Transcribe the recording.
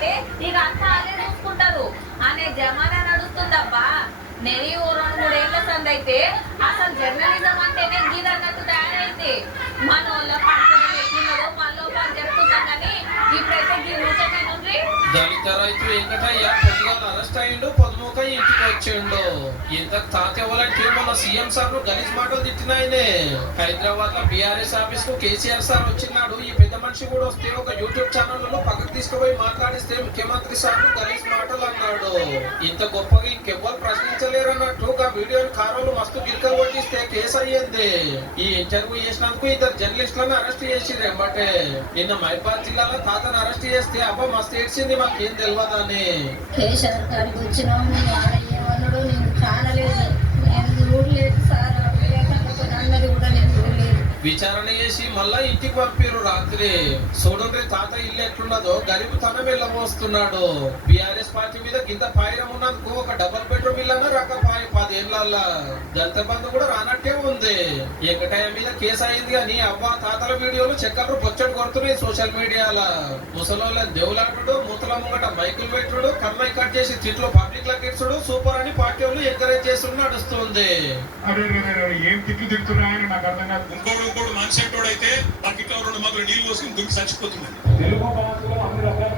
అంటే ఇక అంతా అదే చూసుకుంటారు. అనే జమానా నడుస్తుందబ్బా నేను ఈ ఓ రెండు మూడేళ్ళ సంది అయితే అసలు జర్నలిజం అంటేనే గీది అన్నట్టు తయారైంది మన వాళ్ళ ఎట్లున్నదో మనలో పని చెప్పుకుంటాం కానీ ఇప్పుడైతే గీ ముచ్చటే దళిత రైతు వెంకటయ్య పొద్దుగాల అరెస్ట్ అయ్యిండు ఇంటికి వచ్చిండు ఎంత తాత ఎవరంటే మొన్న సీఎం సార్ గలీజ్ మాటలు తిట్టినాయనే హైదరాబాద్లో బీఆర్ఎస్ ఆఫీస్కు కేసీఆర్ సార్ వచ్చినాడు. ఈ పెద్ద మనిషి కూడా వస్తే ఒక యూట్యూబ్ ఛానల్లో తీసుకుపోయి మాట్లాడిస్తే ముఖ్యమంత్రి సార్ గలీజ్ మాటలు అన్నాడు. ఇంత గొప్పగా ఇంకెవ్వరు ప్రశ్నించలేరు అన్నట్టు ఆ వీడియోని కారులు మస్తు గిరికలు కొట్టిస్తే కేసు అయ్యింది. ఈ ఇంటర్వ్యూ చేసినందుకు ఇద్దరు జర్నలిస్టులను అరెస్ట్ చేసింది ఎంబటే. నిన్న మైబాద్ జిల్లాలో తాతను అరెస్ట్ చేస్తే అబ్బా మస్తు ఏడ్చింది మాకేం తెలియదని కేసీఆర్ గారికి వచ్చిన ఆడ నేను కానలేదు. విచారణ చేసి మళ్ళా ఇంటికి పంపారు రాత్రి. చూడండి తాత ఇల్లు ఎట్లున్నదో గరీబ్ తనం వెళ్ళబోస్తున్నాడు బిఆర్ఎస్ పార్టీ మీద కింద పాయిరం ఉన్నందుకు ఒక డబల్ బెడ్రూమ్ ఇల్లు అన్న రకపాయ పదేళ్ళ దళిత బంధు కూడా రానట్టే ఉంది ఎక్కటయ్య మీద కేసు అయింది కానీ అవ్వ తాతల వీడియోలు చెక్కలు బొచ్చడు కొడుతున్నాయి సోషల్ మీడియాలో ముసలోళ్ళ దేవులాటుడు మూతల ముంగట మైకులు పెట్టుడు కమ్మాయి కట్ చేసి తిట్లు పబ్లిక్ లకి ఇచ్చుడు సూపర్ అని పార్టీ వాళ్ళు ఎంకరేజ్ చేస్తూ నడుస్తుంది. అరే ఏం తిట్లు తిడుతున్నాయని నాకు అర్థం కాదు. ఇంకోడు ఇంకోడు మనిషి అంటోడైతే బకెట్లో రెండు మాత్రం నీళ్ళు పోసుకుని దుంకి చచ్చిపోతుంది తెలుగు భాషలో అన్ని రకాల